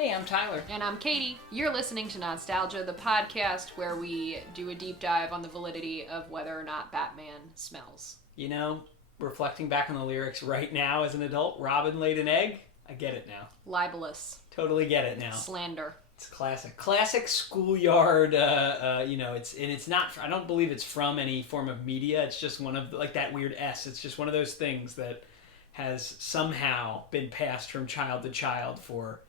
Hey, I'm Tyler. And I'm Katie. You're listening to Not-Stalgia, the podcast where we do a deep dive on the validity of whether or not Batman smells. You know, reflecting back on the lyrics right now as an adult, Robin laid an egg. I get it now. Libelous. Totally get it now. Slander. It's classic. Classic schoolyard, it's not, I don't believe it's from any form of media. It's just one of, like that weird S. It's just one of those things that has somehow been passed from child to child for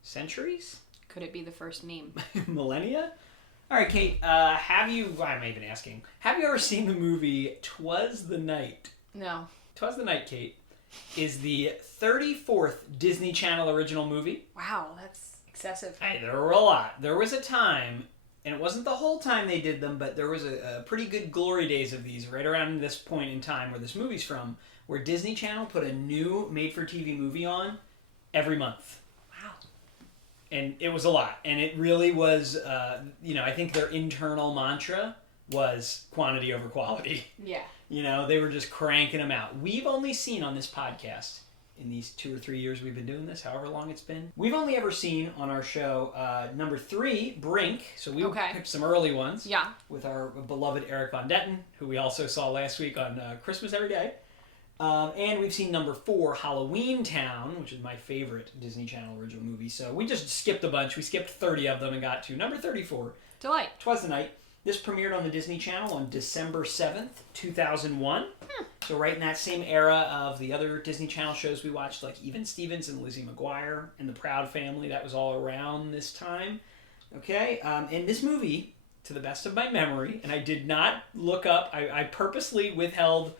centuries? Could it be the first meme? Millennia? All right, Kate, why am I even asking? Have you ever seen the movie Twas the Night? No. Twas the Night, Kate, is the 34th Disney Channel original movie. Wow, that's excessive. Hey, there were a lot. There was a time, and it wasn't the whole time they did them, but there was a pretty good glory days of these right around this point in time where this movie's from, where Disney Channel put a new made-for-TV movie on every month. Wow. And it was a lot. And it really was, I think their internal mantra was quantity over quality. Yeah. They were just cranking them out. We've only seen on this podcast, in these 2 or 3 years we've been doing this, however long it's been, we've only ever seen on our show number 3, Brink. So we picked some early ones. Yeah. With our beloved Eric Von Detten, who we also saw last week on Christmas Every Day. And we've seen number 4, Halloween Town, which is my favorite Disney Channel original movie. So we just skipped a bunch. We skipped 30 of them and got to number 34. Delight. Twas the Night. This premiered on the Disney Channel on December 7th, 2001. So right in that same era of the other Disney Channel shows we watched, like Even Stevens and Lizzie McGuire and The Proud Family. That was all around this time. Okay? And this movie, to the best of my memory, and I did not look up, I purposely withheld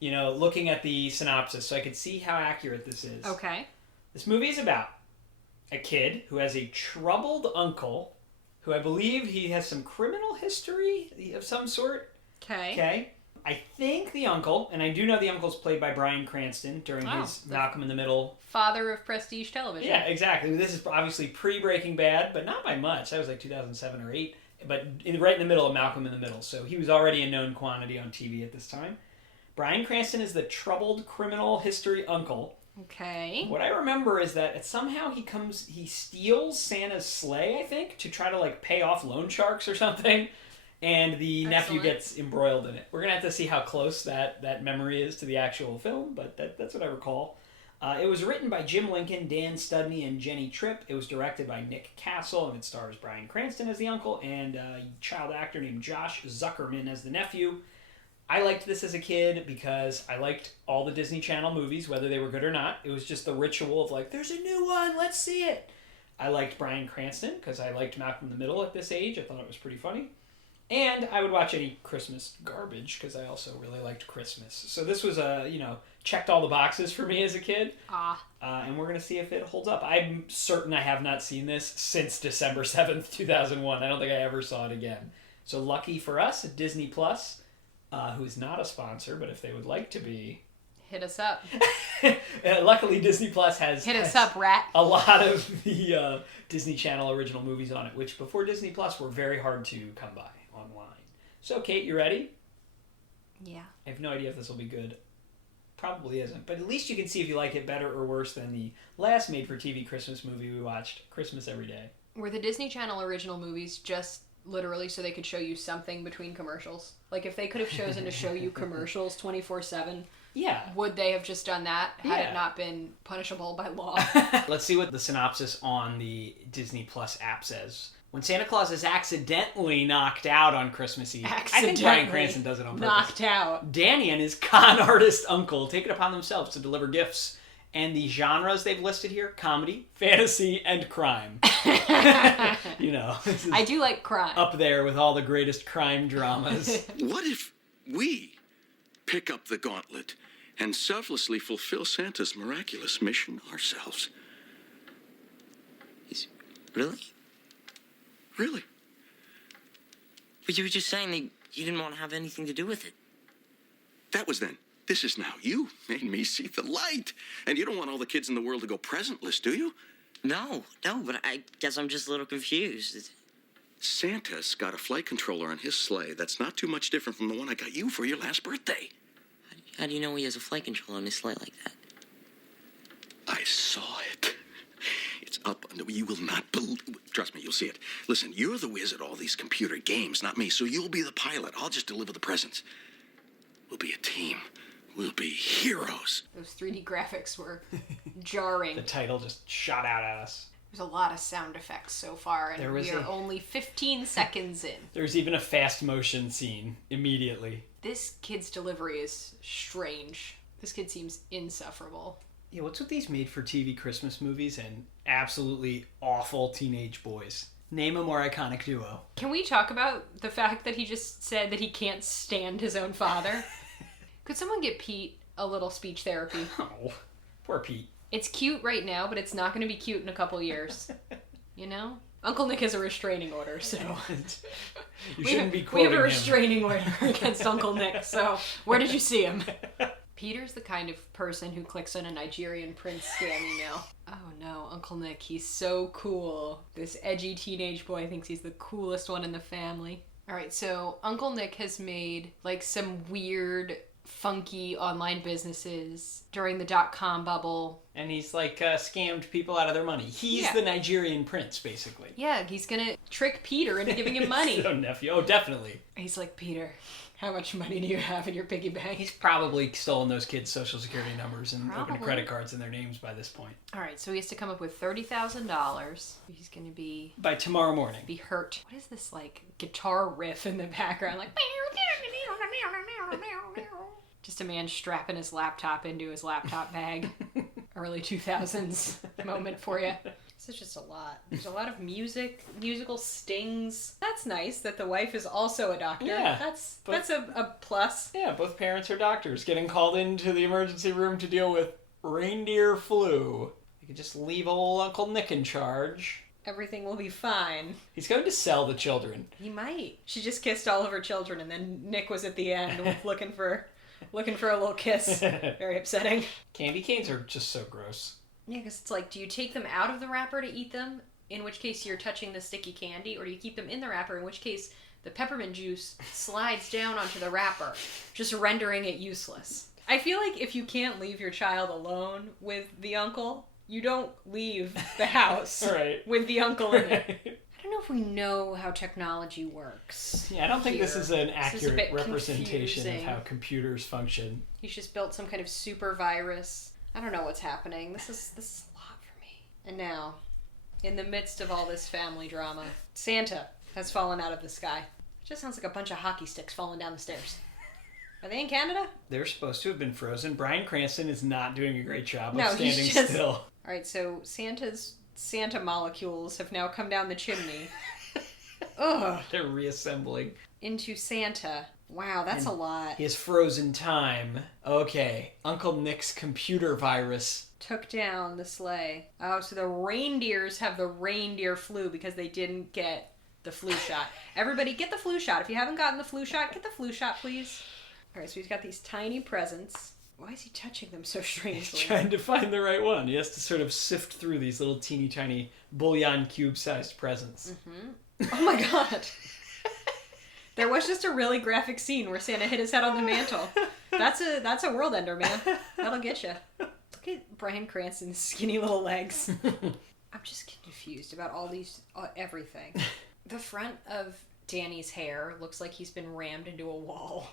looking at the synopsis so I could see how accurate this is. Okay. This movie is about a kid who has a troubled uncle who I believe he has some criminal history of some sort. Okay. I think the uncle, and I do know the uncle's played by Bryan Cranston during his Malcolm in the Middle. Father of prestige television. Yeah, exactly. This is obviously pre-Breaking Bad, but not by much. That was like 2007 or 8, but right in the middle of Malcolm in the Middle. So he was already a known quantity on TV at this time. Bryan Cranston is the troubled criminal history uncle. Okay. What I remember is that somehow he steals Santa's sleigh, I think, to try to pay off loan sharks or something, and the nephew gets embroiled in it. We're going to have to see how close that memory is to the actual film, but that's what I recall. It was written by Jim Lincoln, Dan Studney, and Jenny Tripp. It was directed by Nick Castle, and it stars Bryan Cranston as the uncle and a child actor named Josh Zuckerman as the nephew. I liked this as a kid because I liked all the Disney Channel movies, whether they were good or not. It was just the ritual of there's a new one, let's see it. I liked Bryan Cranston because I liked Malcolm in the Middle at this age. I thought it was pretty funny. And I would watch any Christmas garbage because I also really liked Christmas. So this was checked all the boxes for me as a kid. And we're going to see if it holds up. I'm certain I have not seen this since December 7th, 2001. I don't think I ever saw it again. So lucky for us, Disney Plus. Who is not a sponsor, but if they would like to be, hit us up. Luckily, Disney Plus has us up, rat. A lot of the Disney Channel original movies on it, which before Disney Plus were very hard to come by online. So, Kate, you ready? Yeah. I have no idea if this will be good. Probably isn't, but at least you can see if you like it better or worse than the last made-for-TV Christmas movie we watched, Christmas Every Day. Were the Disney Channel original movies just literally so they could show you something between commercials? Like, if they could have chosen to show you commercials 24/7, would they have just done that had it not been punishable by law? Let's see what the synopsis on the Disney Plus app says. When Santa Claus is accidentally knocked out on Christmas Eve. I think Bryan Cranston does it on purpose. Knocked out. Danny and his con artist uncle take it upon themselves to deliver gifts. And the genres they've listed here, comedy, fantasy, and crime. I do like crime. Up there with all the greatest crime dramas. What if we pick up the gauntlet and selflessly fulfill Santa's miraculous mission ourselves? Really? Really? But you were just saying that you didn't want to have anything to do with it. That was then. This is now. You made me see the light. And you don't want all the kids in the world to go presentless, do you? No, but I guess I'm just a little confused. Santa's got a flight controller on his sleigh that's not too much different from the one I got you for your last birthday. How do you know he has a flight controller on his sleigh like that? I saw it. It's up. You will not believe. Trust me, you'll see it. Listen, you're the whiz at all these computer games, not me. So you'll be the pilot. I'll just deliver the presents. We'll be a team. We'll be heroes. Those 3D graphics were jarring. The title just shot out at us. There's a lot of sound effects so far, and we are only 15 seconds in. There's even a fast motion scene immediately. This kid's delivery is strange. This kid seems insufferable. Yeah, what's with these made-for-TV Christmas movies and absolutely awful teenage boys? Name a more iconic duo. Can we talk about the fact that he just said that he can't stand his own father? Could someone get Pete a little speech therapy? Oh, poor Pete. It's cute right now, but it's not going to be cute in a couple years. You know? Uncle Nick has a restraining order, so... You shouldn't be quoting him. We have a restraining order against Uncle Nick, so where did you see him? Peter's the kind of person who clicks on a Nigerian prince scam email. Oh no, Uncle Nick, he's so cool. This edgy teenage boy thinks he's the coolest one in the family. Alright, so Uncle Nick has made like some weird, funky online businesses during the .com bubble. And he's like scammed people out of their money. He's the Nigerian prince, basically. Yeah, he's gonna trick Peter into giving him money. So nephew, oh definitely. He's like, Peter, how much money do you have in your piggy bank? He's probably stolen those kids' social security numbers and opened credit cards in their names by this point. All right, so he has to come up with $30,000. He's going to be... By tomorrow morning. Be hurt. What is this, like, guitar riff in the background? Like... Just a man strapping his laptop into his laptop bag. Early 2000s moment for you. This is just a lot. There's a lot of musical stings. That's nice that the wife is also a doctor. Yeah. That's a plus. Yeah, both parents are doctors getting called into the emergency room to deal with reindeer flu. You could just leave old Uncle Nick in charge. Everything will be fine. He's going to sell the children. He might. She just kissed all of her children, and then Nick was at the end looking for a little kiss. Very upsetting. Candy canes are just so gross. Yeah, because it's like, do you take them out of the wrapper to eat them? In which case you're touching the sticky candy, or do you keep them in the wrapper? In which case the peppermint juice slides down onto the wrapper, just rendering it useless. I feel like if you can't leave your child alone with the uncle, you don't leave the house with the uncle in it. I don't know if we know how technology works. Yeah, I don't think this is an accurate representation of how computers function. He's just built some kind of super virus. I don't know what's happening. This is a lot for me. And now, in the midst of all this family drama, Santa has fallen out of the sky. It just sounds like a bunch of hockey sticks falling down the stairs. Are they in Canada? They're supposed to have been frozen. Bryan Cranston is not doing a great job of standing still. All right, so Santa molecules have now come down the chimney. Ugh. They're reassembling. Into Santa. Wow, that's a lot. He has frozen time. Okay, Uncle Nick's computer virus took down the sleigh. Oh, so the reindeers have the reindeer flu because they didn't get the flu shot. Everybody get the flu shot. If you haven't gotten the flu shot, get the flu shot, please. All right, so he's got these tiny presents. Why is he touching them so strangely? He's trying to find the right one. He has to sort of sift through these little teeny tiny bouillon cube-sized presents. Mm-hmm. Oh my god. There was just a really graphic scene where Santa hit his head on the mantle. That's a world ender, man. That'll get you. Look at Bryan Cranston's skinny little legs. I'm just confused about everything. The front of Danny's hair looks like he's been rammed into a wall.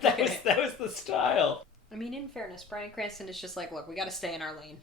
that was the style. I mean, in fairness, Bryan Cranston is just like, look, we got to stay in our lane.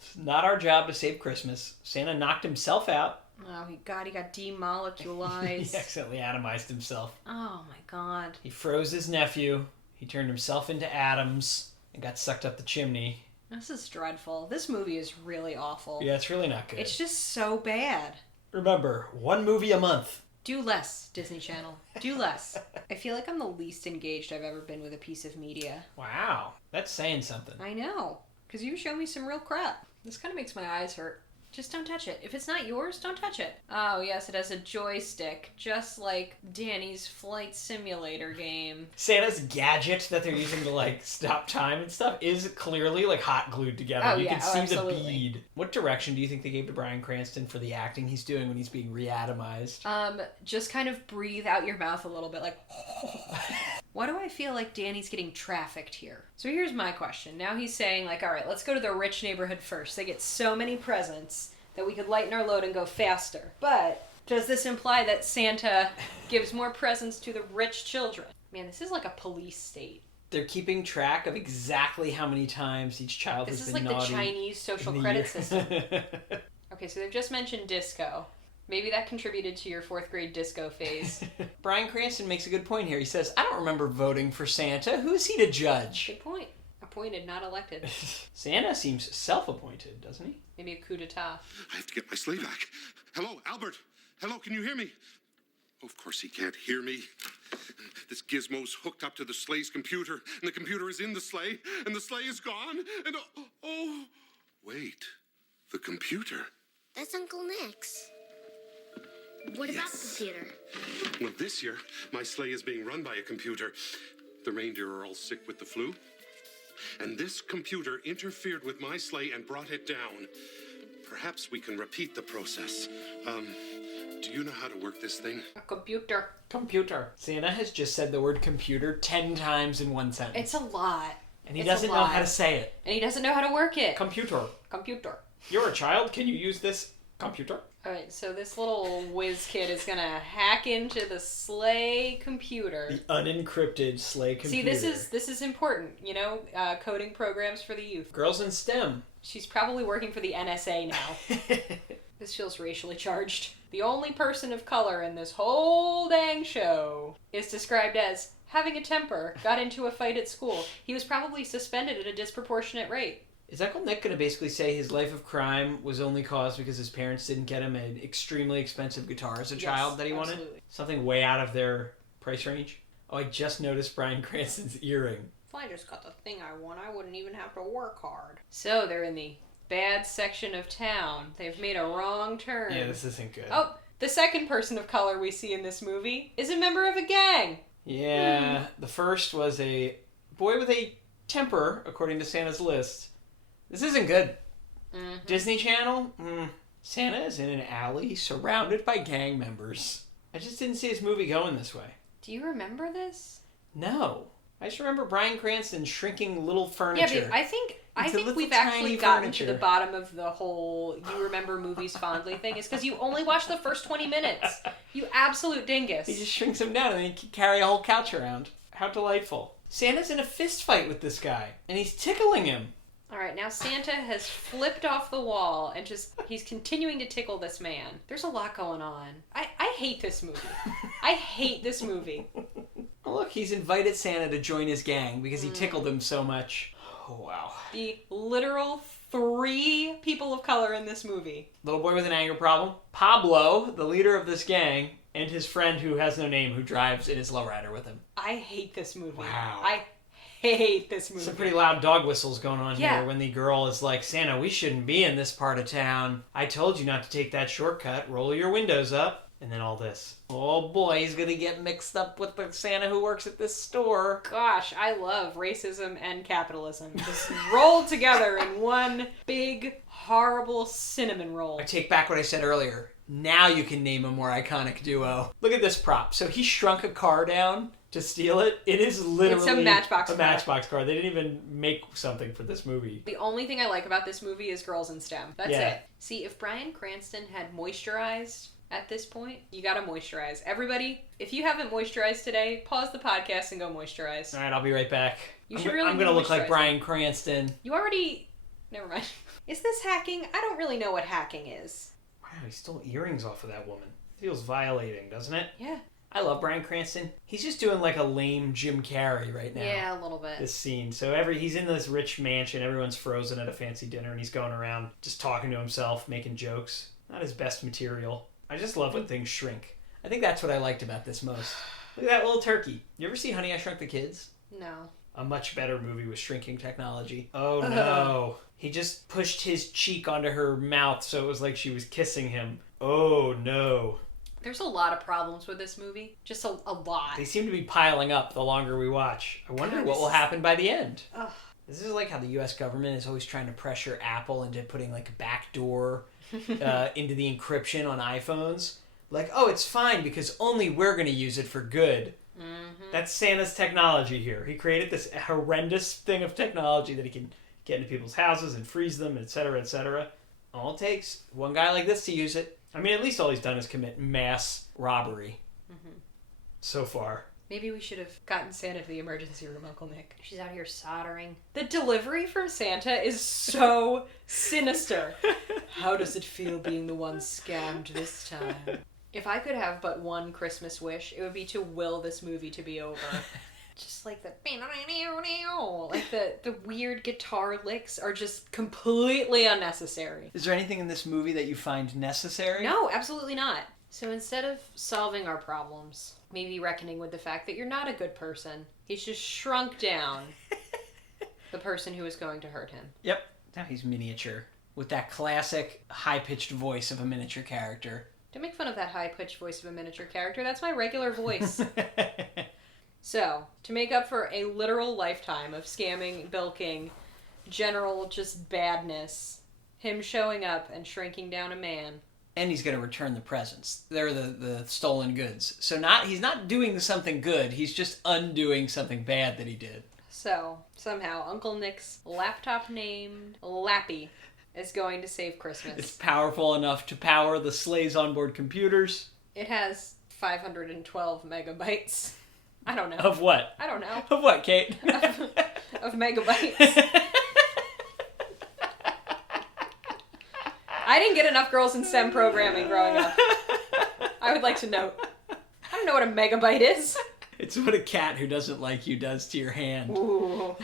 It's not our job to save Christmas. Santa knocked himself out. Oh, he got demolecularized. He accidentally atomized himself. Oh my god. He froze his nephew. He turned himself into atoms and got sucked up the chimney. This is dreadful. This movie is really awful. Yeah, it's really not good. It's just so bad. Remember, one movie a month. Do less, Disney Channel. Do less. I feel like I'm the least engaged I've ever been with a piece of media. Wow. That's saying something. I know. Because you show me some real crap. This kind of makes my eyes hurt. Just don't touch it. If it's not yours, don't touch it. Oh, yes, it has a joystick, just like Danny's flight simulator game. Santa's gadget that they're using to, like, stop time and stuff is clearly, like, hot glued together. Oh, you can see absolutely. The bead. What direction do you think they gave to Bryan Cranston for the acting he's doing when he's being reatomized? Just kind of breathe out your mouth a little bit, like... Why do I feel like Danny's getting trafficked here? So here's my question. Now he's saying, like, all right, let's go to the rich neighborhood first. They get so many presents that we could lighten our load and go faster. But does this imply that Santa gives more presents to the rich children? Man, this is like a police state. They're keeping track of exactly how many times each child has been naughty. This is like the Chinese social credit system. Okay, so they've just mentioned disco. Maybe that contributed to your 4th grade disco phase. Bryan Cranston makes a good point here. He says, I don't remember voting for Santa. Who's he to judge? Good point. Appointed, not elected. Santa seems self-appointed, doesn't he? Maybe a coup d'etat. I have to get my sleigh back. Hello, Albert. Hello, can you hear me? Of course he can't hear me. This gizmo's hooked up to the sleigh's computer, and the computer is in the sleigh, and the sleigh is gone, and oh, wait, the computer. That's Uncle Nick's. What about the computer? Well, this year, my sleigh is being run by a computer. The reindeer are all sick with the flu, and this computer interfered with my sleigh and brought it down. Perhaps we can repeat the process. Do you know how to work this thing? A computer. Computer. Santa has just said the word computer 10 times in one sentence. It's a lot. And he doesn't know how to say it. And he doesn't know how to work it. Computer. Computer. You're a child. Can you use this computer? Alright, so this little whiz kid is gonna hack into the sleigh computer. The unencrypted sleigh computer. See, this is important, you know, coding programs for the youth. Girls in STEM. She's probably working for the NSA now. This feels racially charged. The only person of color in this whole dang show is described as having a temper, got into a fight at school. He was probably suspended at a disproportionate rate. Is Uncle Nick going to basically say his life of crime was only caused because his parents didn't get him an extremely expensive guitar as a child that he wanted? Absolutely. Something way out of their price range? Oh, I just noticed Bryan Cranston's earring. If I just got the thing I want, I wouldn't even have to work hard. So they're in the bad section of town. They've made a wrong turn. Yeah, this isn't good. Oh, the second person of color we see in this movie is a member of a gang. Yeah, the first was a boy with a temper, according to Santa's list. This isn't good. Mm-hmm. Disney Channel? Santa is in an alley surrounded by gang members. I just didn't see his movie going this way. Do you remember this? No. I just remember Bryan Cranston shrinking little furniture. Yeah, but I think we've actually gotten to the bottom of the whole you remember movies fondly thing. Is because you only watch the first 20 minutes. You absolute dingus. He just shrinks him down and he can carry a whole couch around. How delightful. Santa's in a fist fight with this guy, and he's tickling him. Alright, now Santa has flipped off the wall and he's continuing to tickle this man. There's a lot going on. I hate this movie. I hate this movie. Oh, look, he's invited Santa to join his gang because he tickled him so much. Oh, wow. The literal 3 people of color in this movie. Little boy with an anger problem. Pablo, the leader of this gang, and his friend who has no name who drives in his lowrider with him. I hate this movie. Wow. I hate this movie. Some pretty loud dog whistles going on here when the girl is like, Santa, we shouldn't be in this part of town. I told you not to take that shortcut. Roll your windows up. And then all this. Oh boy, he's gonna get mixed up with the Santa who works at this store. Gosh, I love racism and capitalism. Just rolled together in one big, horrible cinnamon roll. I take back what I said earlier. Now you can name a more iconic duo. Look at this prop. So he shrunk a car down to steal it. It is literally it's a Matchbox car. They didn't even make something for this movie. The only thing I like about this movie is girls in STEM. That's it. See, if Bryan Cranston had moisturized at this point, you gotta moisturize. Everybody, if you haven't moisturized today, pause the podcast and go moisturize. All right, I'll be right back. I'm gonna look like Bryan Cranston. You already... Never mind. Is this hacking? I don't really know what hacking is. Wow, he stole earrings off of that woman. Feels violating, doesn't it? Yeah. I love Bryan Cranston. He's just doing like a lame Jim Carrey right now. Yeah, a little bit. This scene. So he's in this rich mansion. Everyone's frozen at a fancy dinner, and he's going around just talking to himself, making jokes. Not his best material. I just love when things shrink. I think that's what I liked about this most. Look at that little turkey. You ever see Honey, I Shrunk the Kids? No. A much better movie with shrinking technology. Oh no. He just pushed his cheek onto her mouth so it was like she was kissing him. Oh no. There's a lot of problems with this movie. Just a lot. They seem to be piling up the longer we watch. I wonder what will happen by the end. Ugh. This is like how the U.S. government is always trying to pressure Apple into putting like a backdoor into the encryption on iPhones. Like, oh, it's fine because only we're going to use it for good. Mm-hmm. That's Santa's technology here. He created this horrendous thing of technology that he can get into people's houses and freeze them, etc., etc. All it takes, one guy like this to use it. I mean, at least all he's done is commit mass robbery. Mm-hmm. So far. Maybe we should have gotten Santa to the emergency room, Uncle Nick. She's out here soldering. The delivery from Santa is so sinister. How does it feel being the one scammed this time? If I could have but one Christmas wish, it would be to will this movie to be over. Just like the weird guitar licks are just completely unnecessary. Is there anything in this movie that you find necessary? No, absolutely not. So instead of solving our problems, maybe reckoning with the fact that you're not a good person, he's just shrunk down the person who is going to hurt him. Yep. Now he's miniature. With that classic high-pitched voice of a miniature character. Don't make fun of that high-pitched voice of a miniature character. That's my regular voice. So, to make up for a literal lifetime of scamming, bilking, general just badness, him showing up and shrinking down a man. And he's going to return the presents. They're the stolen goods. So he's not doing something good. He's just undoing something bad that he did. So, somehow, Uncle Nick's laptop named Lappy is going to save Christmas. It's powerful enough to power the sleigh's onboard computers. It has 512 megabytes. I don't know. Of what? I don't know. Of what, Kate? of megabytes. I didn't get enough girls in STEM programming growing up. I would like to note. I don't know what a megabyte is. It's what a cat who doesn't like you does to your hand. Ooh.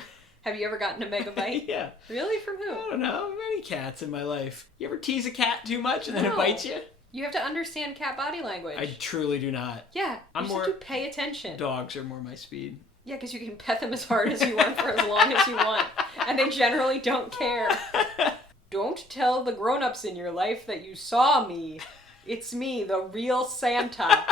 Have you ever gotten a megabyte? Yeah. Really? From who? I don't know. Many cats in my life. You ever tease a cat too much and then it bites you? You have to understand cat body language. I truly do not. Yeah. You just have to pay attention. Dogs are more my speed. Yeah, because you can pet them as hard as you want for as long as you want. And they generally don't care. Don't tell the grown-ups in your life that you saw me. It's me, the real Santa.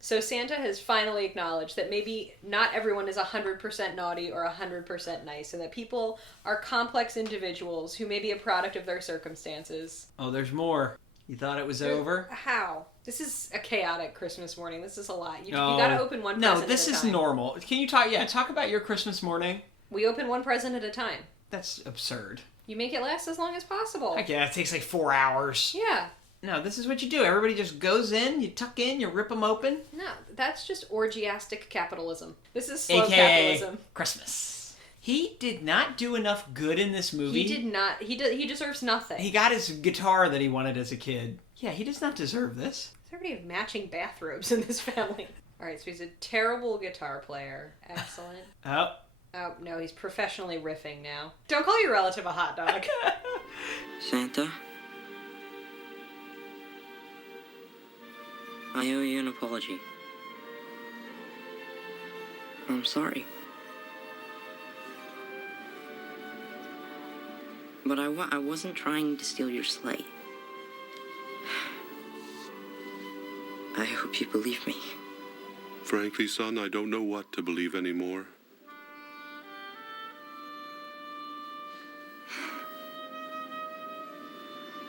So Santa has finally acknowledged that maybe not everyone is 100% naughty or 100% nice, and that people are complex individuals who may be a product of their circumstances. Oh, there's more. You thought it was over? How? This is a chaotic Christmas morning. This is a lot. You gotta open one present at a time. No, this is normal. Can you talk about your Christmas morning? We open one present at a time. That's absurd. You make it last as long as possible. Yeah, it takes like 4 hours. Yeah. No, this is what you do. Everybody just goes in, you tuck in, you rip them open. No, that's just orgiastic capitalism. This is slow AKA capitalism. Christmas. He did not do enough good in this movie. He did not. He deserves nothing. He got his guitar that he wanted as a kid. Yeah, he does not deserve this. Does everybody have matching bathrobes in this family? Alright, so he's a terrible guitar player. Excellent. Oh, no, he's professionally riffing now. Don't call your relative a hot dog. Santa, I owe you an apology. I'm sorry. But I wasn't trying to steal your sleigh. I hope you believe me. Frankly, son, I don't know what to believe anymore.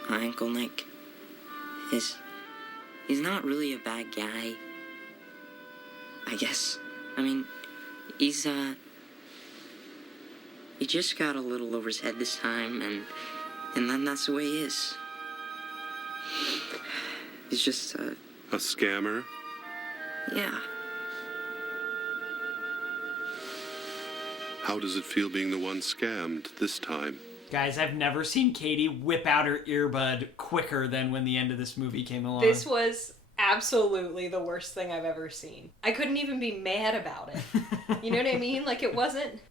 My Uncle Nick he's not really a bad guy. I guess. I mean, he just got a little over his head this time, and then that's the way he is. He's just a scammer? Yeah. How does it feel being the one scammed this time? guys, I've never seen Katie whip out her earbud quicker than when the end of this movie came along. This was absolutely the worst thing I've ever seen. I couldn't even be mad about it. You know what I mean? Like, it wasn't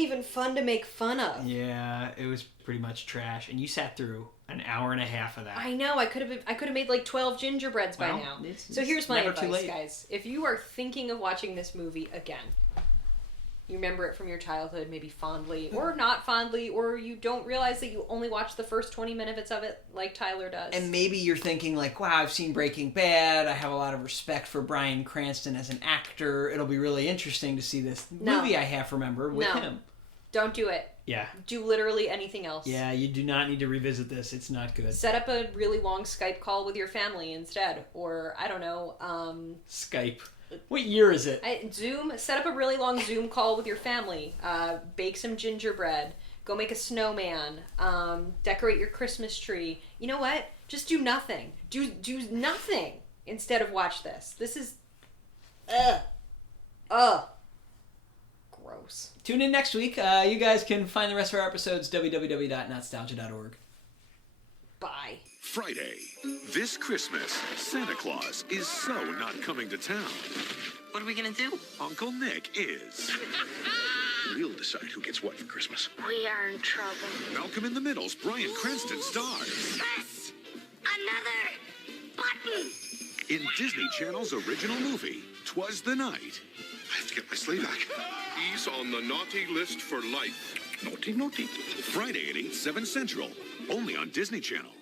even fun to make fun of. Yeah, it was pretty much trash. And you sat through an hour and a half of that. I know. I could have made like 12 gingerbreads by now. So here's my advice, guys. If you are thinking of watching this movie again, you remember it from your childhood, maybe fondly or not fondly, or you don't realize that you only watched the first 20 minutes of it like Tyler does. And maybe you're thinking like, wow, I've seen Breaking Bad. I have a lot of respect for Bryan Cranston as an actor. It'll be really interesting to see this movie I half remember with him. Don't do it. Yeah. Do literally anything else. Yeah, you do not need to revisit this. It's not good. Set up a really long Skype call with your family instead. Or, I don't know, Skype. What year is it? Zoom. Set up a really long Zoom call with your family. Bake some gingerbread. Go make a snowman. Decorate your Christmas tree. You know what? Just do nothing. Do nothing instead of watch this. This is... Gross. Tune in next week. You guys can find the rest of our episodes www.notstalgia.org. Bye. Friday. This Christmas, Santa Claus is so not coming to town. What are we gonna do? Uncle Nick is. We'll decide who gets what for Christmas. We are in trouble. Malcolm in the Middle's Bryan Cranston stars. Press another button. In Disney Channel's original movie, 'Twas the Night. I have to get my sleigh back. He's on the naughty list for life. Naughty, naughty. Friday at 8, 7 Central. Only on Disney Channel.